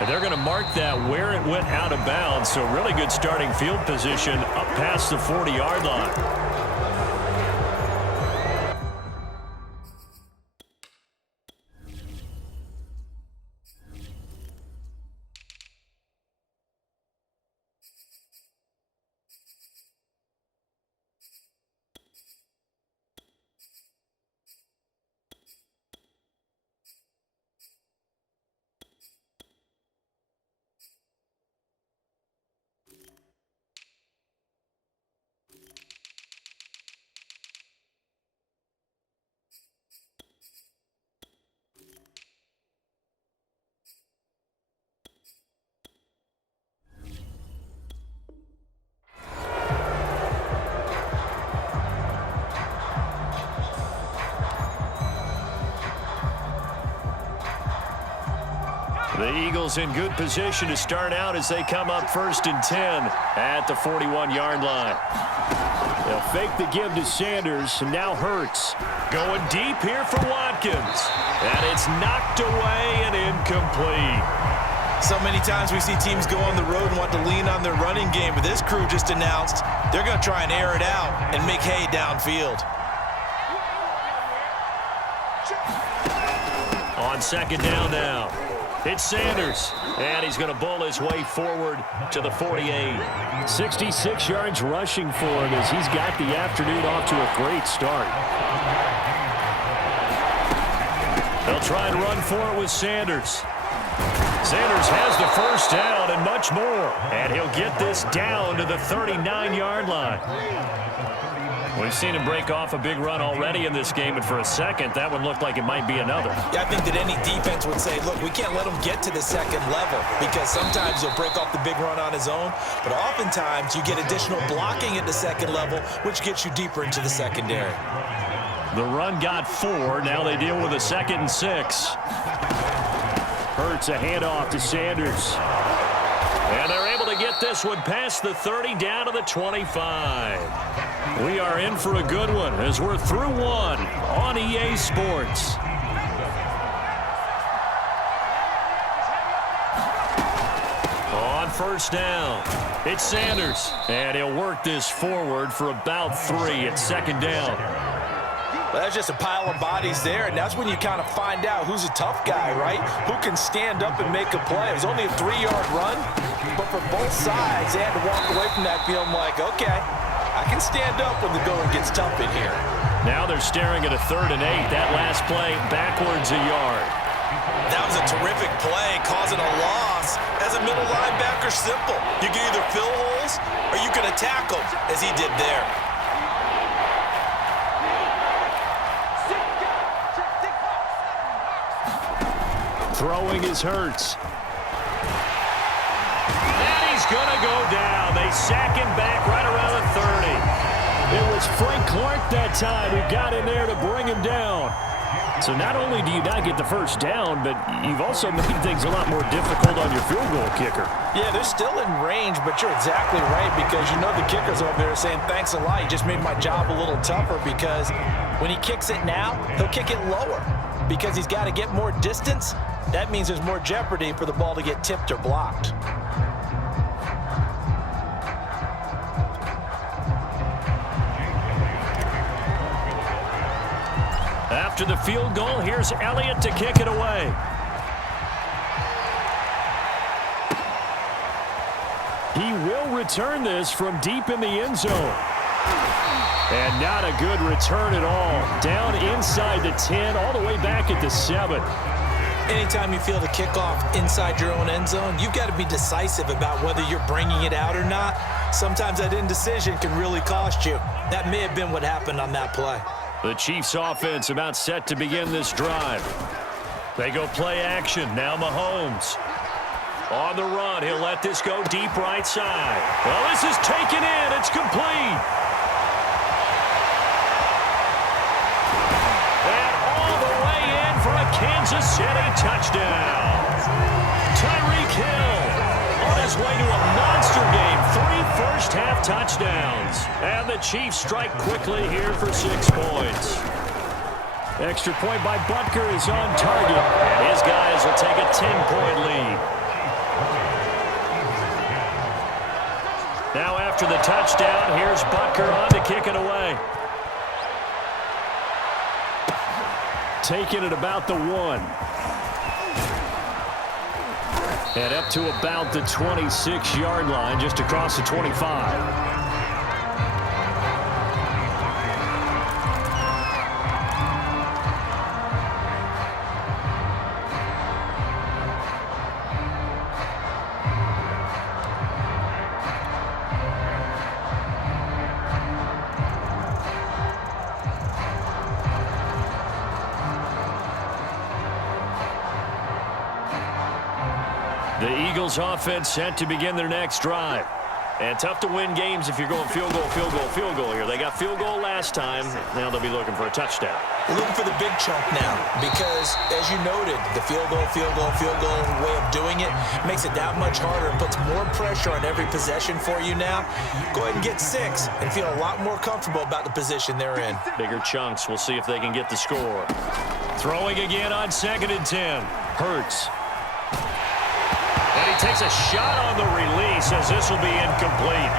And they're going to mark that where it went out of bounds. So really good starting field position up past the 40-yard line. The Eagles in good position to start out as they come up 1st and 10 at the 41-yard line. They'll fake the give to Sanders, and now Hurts. Going deep here for Watkins. And it's knocked away and incomplete. So many times we see teams go on the road and want to lean on their running game, but this crew just announced they're going to try and air it out and make hay downfield. On 2nd down now. It's Sanders, and he's going to bowl his way forward to the 48. 66 yards rushing for him as he's got the afternoon off to a great start. They'll try and run for it with Sanders. Sanders has the 1st down and much more, and he'll get this down to the 39-yard line. We've seen him break off a big run already in this game, and for a second, that one looked like it might be another. Yeah, I think that any defense would say, look, we can't let him get to the 2nd level because sometimes he'll break off the big run on his own, but oftentimes you get additional blocking at the 2nd level, which gets you deeper into the secondary. The run got 4. Now they deal with a 2nd and 6. Hurts a handoff to Sanders. And they're able to get this one past the 30 down to the 25. We are in for a good one as we're through one on EA Sports. On 1st down, it's Sanders. And he'll work this forward for about 3 at 2nd down. Well, that's just a pile of bodies there, and that's when you kind of find out who's a tough guy, right? Who can stand up and make a play. It was only a 3-yard run, but for both sides, they had to walk away from that feeling like, okay, I can stand up when the going gets tough in here. Now they're staring at a 3rd and 8. That last play backwards a yard. That was a terrific play, causing a loss. As a middle linebacker, simple. You can either fill holes or you can attack them, as he did there. Throwing his Hurts. And he's going to go down. They sack him back right around the 30. It was Frank Clark that time who got in there to bring him down. So not only do you not get the 1st down, but you've also made things a lot more difficult on your field goal kicker. Yeah, they're still in range, but you're exactly right because you know the kicker's over there saying, thanks a lot. You just made my job a little tougher because when he kicks it now, he'll kick it lower because he's got to get more distance. That means there's more jeopardy for the ball to get tipped or blocked. After the field goal, here's Elliott to kick it away. He will return this from deep in the end zone. And not a good return at all. Down inside the 10, all the way back at the 7. Anytime you feel the kickoff inside your own end zone, you've got to be decisive about whether you're bringing it out or not. Sometimes that indecision can really cost you. That may have been what happened on that play. The Chiefs offense about set to begin this drive. They go play action. Now Mahomes. On the run, he'll let this go deep right side. Well, this is taken in. It's complete. And all the way in for a Kansas City touchdown. Tyreek Hill on his way to a monster game. 3 first-half touchdowns. And the Chiefs strike quickly here for 6 points. Extra point by Butker is on target. And his guys will take a 10-point lead. after the touchdown, here's Butker on to kick it away. Taking it about the 1. And up to about the 26-yard line, just across the 25. The Eagles offense set to begin their next drive. And tough to win games if you're going field goal, field goal, field goal here. They got field goal last time. Now they'll be looking for a touchdown. We're looking for the big chunk now because, as you noted, the field goal way of doing it makes it that much harder and puts more pressure on every possession for you now. Go ahead and get 6 and feel a lot more comfortable about the position they're in. Bigger chunks. We'll see if they can get the score. Throwing again on 2nd and 10. Hurts. And he takes a shot on the release as this will be incomplete.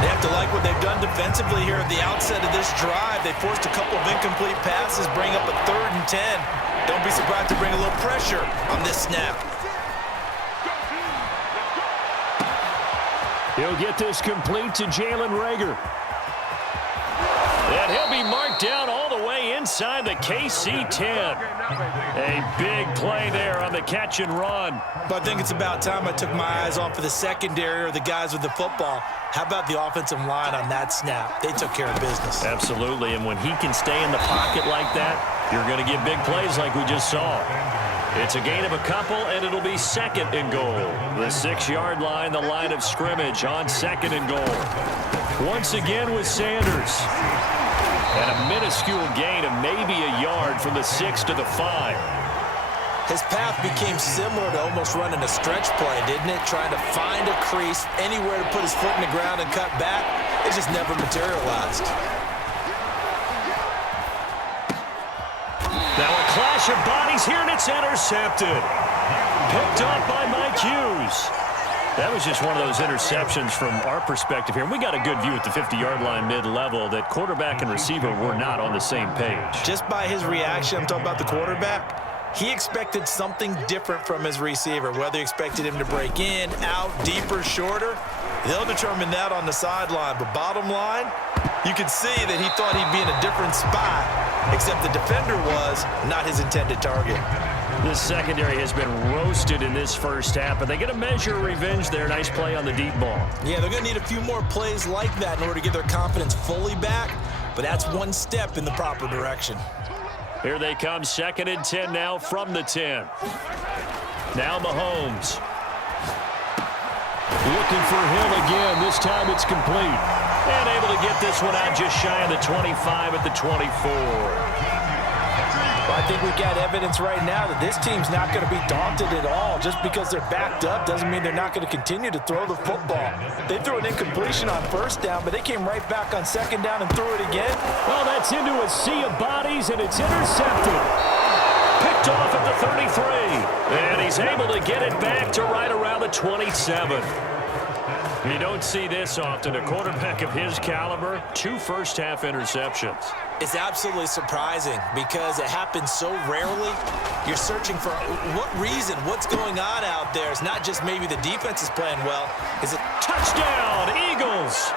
They have to like what they've done defensively here at the outset of this drive. They forced a couple of incomplete passes, bring up a 3rd and 10. Don't be surprised to bring a little pressure on this snap. He'll get this complete to Jalen Reagor. And he'll be marked down all the way inside the KC 10. A big play there on the catch and run. But I think it's about time I took my eyes off of the secondary or the guys with the football. How about the offensive line on that snap? They took care of business. Absolutely, and when he can stay in the pocket like that, you're going to get big plays like we just saw. It's a gain of a couple, and it'll be 2nd and goal. The 6-yard line, the line of scrimmage on 2nd and goal. Once again with Sanders. And a minuscule gain of maybe a yard from the 6 to the 5. His path became similar to almost running a stretch play, didn't it? Trying to find a crease, anywhere to put his foot in the ground and cut back. It just never materialized. Now a clash of bodies here, and it's intercepted. Picked up by Mike Hughes. That was just one of those interceptions from our perspective here. And we got a good view at the 50-yard line mid-level that quarterback and receiver were not on the same page. Just by his reaction, I'm talking about the quarterback, he expected something different from his receiver, whether he expected him to break in, out, deeper, shorter. They'll determine that on the sideline. But bottom line, you could see that he thought he'd be in a different spot, except the defender was not his intended target. This secondary has been roasted in this first half, but they get a measure of revenge there. Nice play on the deep ball. Yeah, they're going to need a few more plays like that in order to get their confidence fully back, but that's one step in the proper direction. Here they come, 2nd and 10 now from the 10. Now Mahomes. Looking for him again. This time it's complete. And able to get this one out just shy of the 25 at the 24. Well, I think we've got evidence right now that this team's not going to be daunted at all. Just because they're backed up doesn't mean they're not going to continue to throw the football. They threw an incompletion on 1st down, but they came right back on 2nd down and threw it again. Well, that's into a sea of bodies, and it's intercepted. Picked off at the 33. And he's able to get it back to right around the 27. You don't see this often. A quarterback of his caliber, 2 first-half interceptions. It's absolutely surprising because it happens so rarely. You're searching for what reason, what's going on out there. It's not just maybe the defense is playing well. Is it touchdown, Eagles?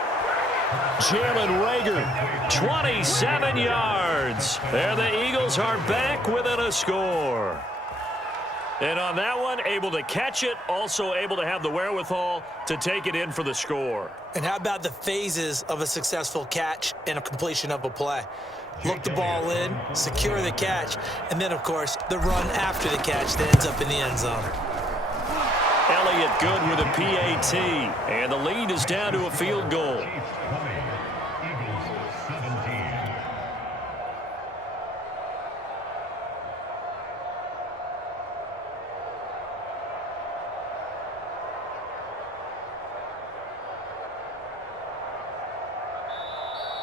Jalen Reagor, 27 yards. There the Eagles are back within a score. And on that one, able to catch it, also able to have the wherewithal to take it in for the score. And how about the phases of a successful catch and a completion of a play? Look the ball in, secure the catch, and then, of course, the run after the catch that ends up in the end zone. Elliott good with a PAT, and the lead is down to a field goal.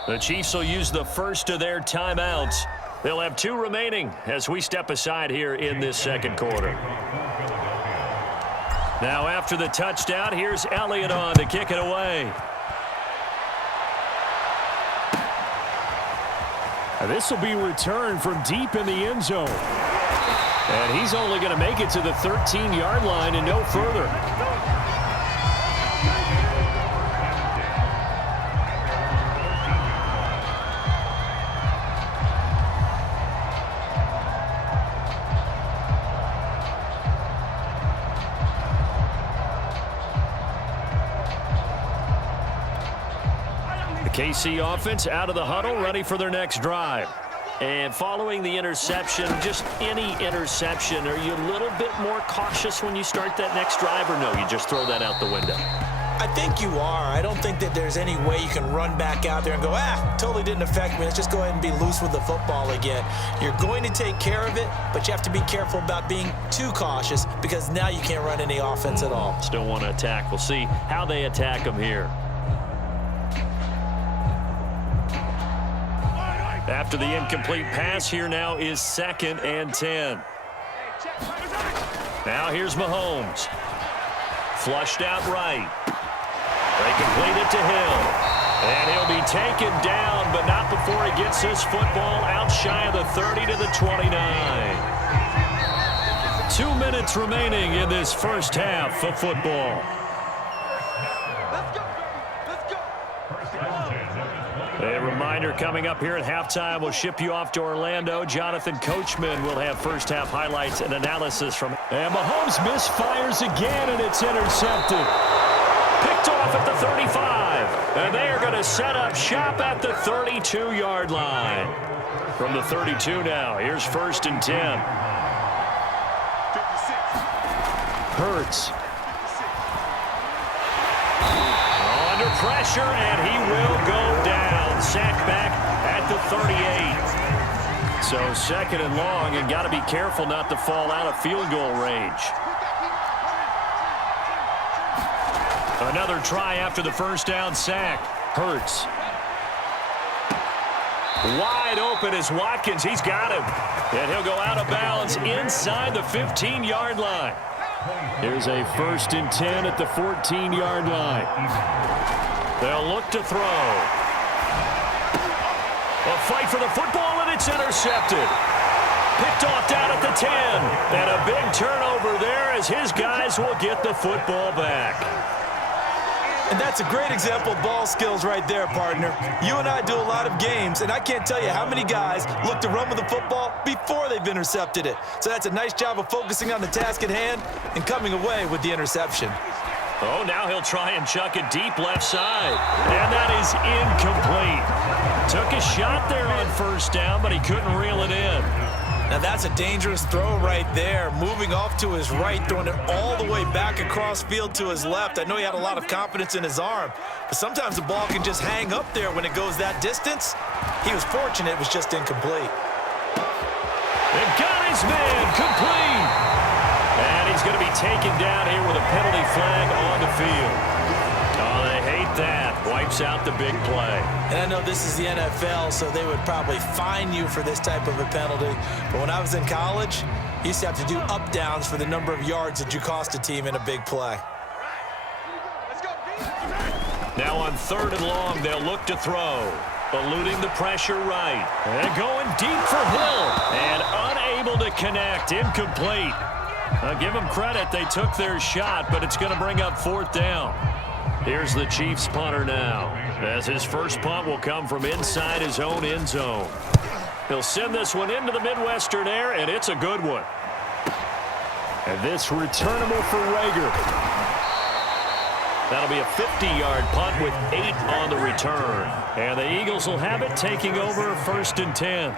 The Chiefs will use the first of their timeouts. They'll have 2 remaining as we step aside here in this second quarter. Now after the touchdown, here's Elliott on to kick it away. This will be returned from deep in the end zone. And he's only going to make it to the 13-yard line and no further. KC offense out of the huddle, ready for their next drive. And following the interception, just any interception, are you a little bit more cautious when you start that next drive, or no, you just throw that out the window? I think you are. I don't think that there's any way you can run back out there and go, totally didn't affect me. Let's just go ahead and be loose with the football again. You're going to take care of it, but you have to be careful about being too cautious because now you can't run any offense at all. Still want to attack. We'll see how they attack them here. After the incomplete pass, here now is 2nd and 10. Now here's Mahomes. Flushed out right. They complete it to Hill. And he'll be taken down, but not before he gets his football out shy of the 30 to the 29. 2 minutes remaining in this first half of football. A reminder coming up here at halftime, we'll ship you off to Orlando. Jonathan Coachman will have first half highlights and analysis from. And Mahomes misfires again, and it's intercepted. Picked off at the 35. And they are going to set up shop at the 32-yard line. From the 32 now, here's 1st and 10. Hurts. Under pressure, and he will go down. Sacked back at the 38. So 2nd and long, and got to be careful not to fall out of field goal range. Another try after the first down sack. Hurts. Wide open is Watkins. He's got him. And he'll go out of bounds inside the 15-yard line. Here's a 1st and 10 at the 14-yard line. They'll look to throw. A fight for the football, and it's intercepted. Picked off down at the 10. And a big turnover there as his guys will get the football back. And that's a great example of ball skills right there, partner. You and I do a lot of games, and I can't tell you how many guys look to run with the football before they've intercepted it. So that's a nice job of focusing on the task at hand and coming away with the interception. Oh, now he'll try and chuck it deep left side. And that is incomplete. Took a shot there on 1st down, but he couldn't reel it in. Now that's a dangerous throw right there. Moving off to his right, throwing it all the way back across field to his left. I know he had a lot of confidence in his arm, but sometimes the ball can just hang up there when it goes that distance. He was fortunate it was just incomplete. And got his man complete. And he's going to be taken down here with a penalty flag on the field. Oh, they hate that. Wipes out the big play. And I know this is the NFL, so they would probably fine you for this type of a penalty. But when I was in college, you used to have to do up-downs for the number of yards that you cost a team in a big play. Now on 3rd and long, they'll look to throw. Eluding the pressure right. And going deep for Hill. And unable to connect. Incomplete. Give them credit. They took their shot, but it's going to bring up 4th down. Here's the Chiefs punter now, as his first punt will come from inside his own end zone. He'll send this one into the Midwestern air, and it's a good one. And this returnable for Rager. That'll be a 50-yard punt with 8 on the return. And the Eagles will have it, taking over 1st and 10.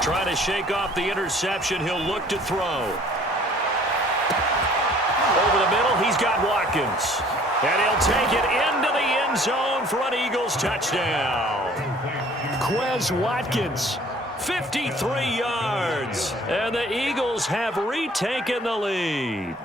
Trying to shake off the interception. He'll look to throw. Over the middle, he's got Watkins. And he'll take it into the end zone for an Eagles touchdown. Quez Watkins, 53 yards. And the Eagles have retaken the lead.